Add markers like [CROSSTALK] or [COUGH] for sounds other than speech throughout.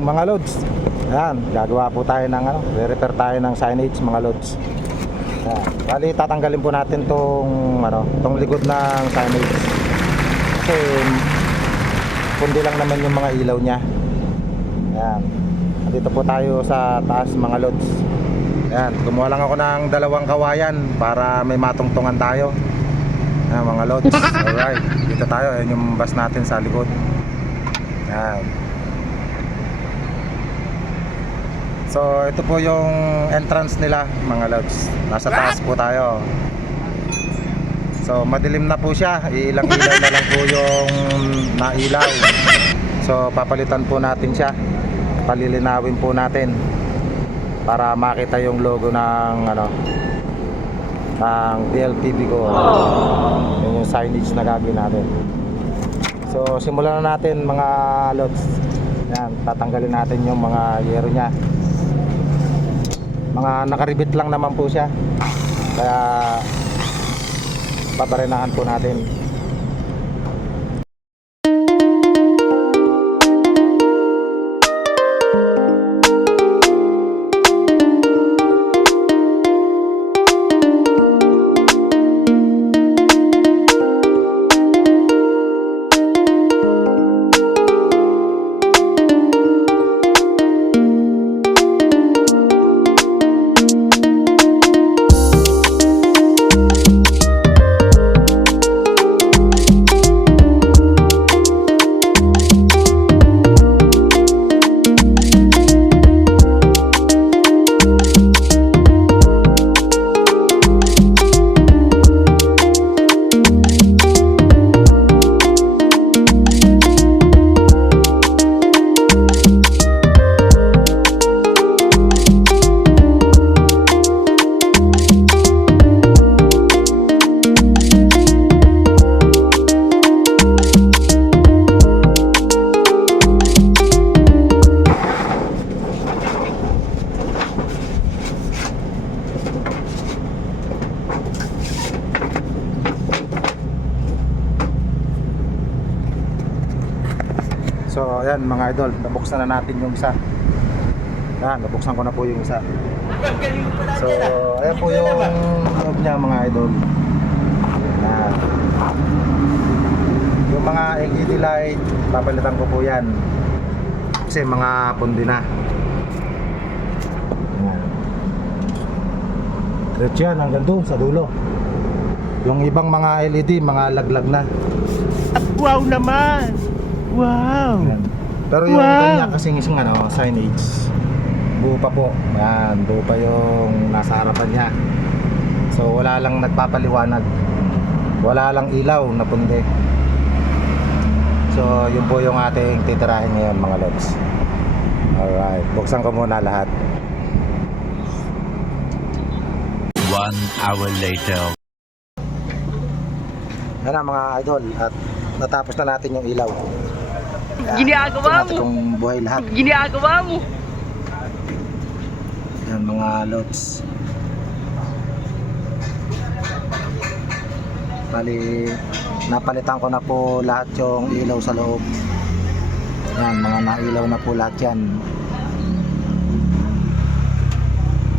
Mga loads. Ayan, gagawa po tayo ng ano, re-repair tayo ng signage mga loads. Ayan. Bali tatanggalin po natin tong ano, tong likod ng signage. Kasi kundi lang naman yung mga ilaw niya. Ayan. Dito po tayo sa taas mga loads. Ayan, kumuha lang ako ng dalawang kawayan para may matungtungan tayo. Ayan, mga loads. [LAUGHS] Alright, dito tayo. Ayan yung bus natin sa likod. Ayan. So, ito po yung entrance nila, mga loads. Nasa taas po tayo. So, madilim na po siya. Ilang ilaw na lang po yung nailaw. So, papalitan po natin siya. Palilinawin po natin para makita yung logo ng ano ng DLTV ko. Yun yung signage na gagawin natin. So, simulan na natin mga loads. Yan, tatanggalin natin yung mga yero niya. Mga nakaribit lang naman po siya. Kaya babarinahan po natin. Ayan mga idol, nabuksan na natin yung isa. Yan, nabuksan ko na po yung isa. So, ayan po yung loob niya mga idol. Yan. Yung mga LED light, papalitan ko po yan. Kasi mga pundi na. Yan. Diretso yan hanggang doon sa dulo. Yung ibang mga LED, mga laglag na. Wow naman! Wow! Yan. Pero yung Wow! kanya kasing isang ano, signage, buo pa po. Yan, buo pa yung nasa harapan niya. So wala lang nagpapaliwanag. Wala lang ilaw na pundi. So yun po yung ating titirahin ngayon mga lods. Alright, buksan ko muna lahat. One hour later. Yan na mga idol at natapos na natin yung ilaw. Ginagawa mo. kung buhay lahat. Ginagawa mo. Yan mga lots. Bali, napalitan ko na po lahat yung ilaw sa loob. Yan, mga nailaw na po lahat yan.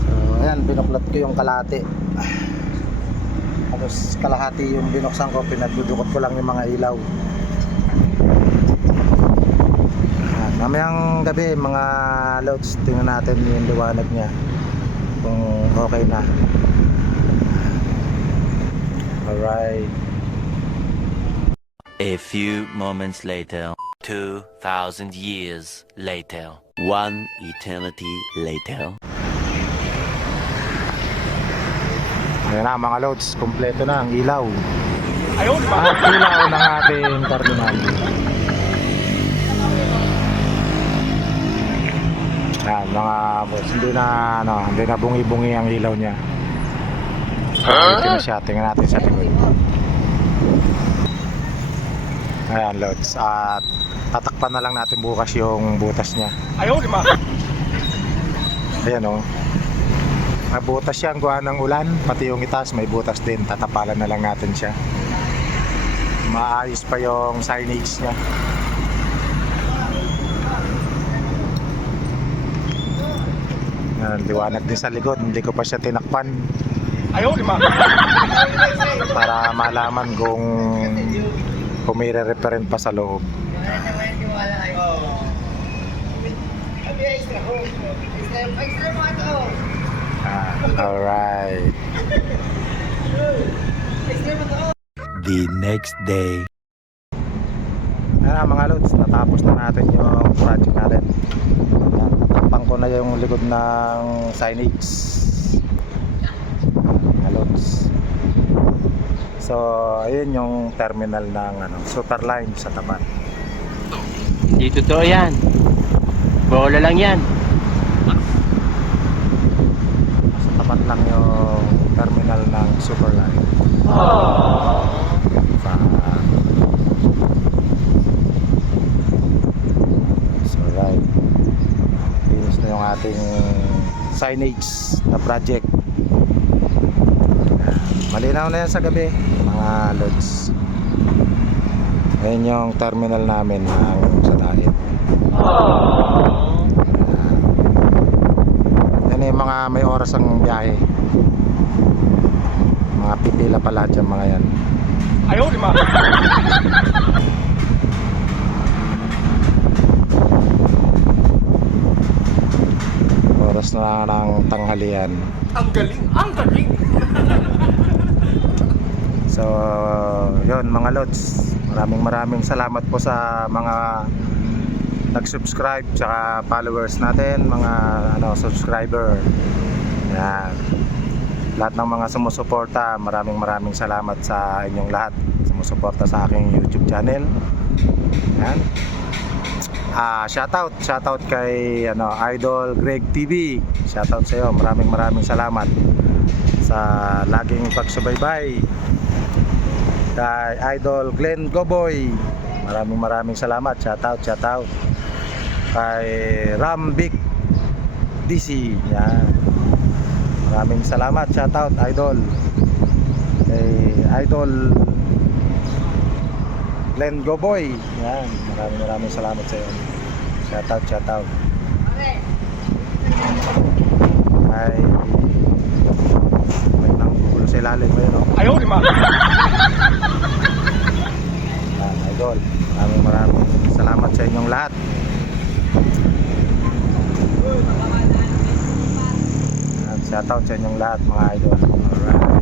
So, ayan, binuklat ko yung kalate. Tapos kalahati yung binuksan ko, pinagdudukot ko lang yung mga ilaw. Yan, mamayang gabi, mga loads, tingnan natin yung liwanag niya kung okay na. Alright. A few moments later. 2,000 years later. One eternity later. Ayan na mga loads, kompleto na ang ilaw. Ayun ba? At ilaw ng ating cardinal. Yan, mga boss, hindi na, ano, hindi na bungi-bungi ang ilaw niya. Huh? na siya, tingnan natin sa likod. Ayan, loads. At tatakpan na lang natin bukas yung butas niya. Ayun ba? Ayan o. May butas siya ang gawa ng ulan. Pati yung itas may butas din. Tatapalan na lang natin siya. Maayos pa yung signage niya. Yan, liwanag din sa likod, hindi ko pa siya tinakpan Ayaw, lima. [LAUGHS] para malaman kung kung may re-referent pa sa loob. Ah, alright. The next day. Ayan mga lods, natapos na natin yung project natin. Ayan, takpan ko na yung likod ng signage. Mga lods. So, ayun yung terminal ng ano, super line sa tapat. Hindi totoo yan. Bola lang yan. Sa tapat lang yung terminal ng super line. Sa So, right. Finish na yung ating signage na project. Malinaw na yan sa gabi, mga lods. Ayan yung terminal namin ng sa dahil. Yan yung mga may oras ang biyahe. Mga pipila pala dyan mga yan. Ayaw, lima. [LAUGHS] Oras na ng tanghalian. Ang galing, ang galing. [LAUGHS] So, yun mga lods. Maraming maraming salamat po sa mga nag-subscribe tsaka followers natin, mga ano, subscriber. Yan. Lahat ng mga sumusuporta, maraming maraming salamat sa inyong lahat. Sumusuporta sa aking YouTube channel. Yan. Ah, shoutout, shoutout kay ano, Idol Greg TV. Shoutout sa iyo. Maraming maraming salamat sa laging pagsubaybay kay Idol Glenn Goboy. Maraming maraming salamat. Shoutout, shoutout. Kay Rambik DC. Yan. Maraming salamat. Shoutout, Idol. Kay Idol Glenn Goboy. Yan. Maraming maraming salamat sa iyo. Shoutout, shoutout. Ay may nang gugulo sa ilalim mo yun, oh. Ayaw, lima. Yan, idol. Maraming maraming salamat sa inyong lahat. Yan, shoutout sa inyong lahat mga idol. Alright.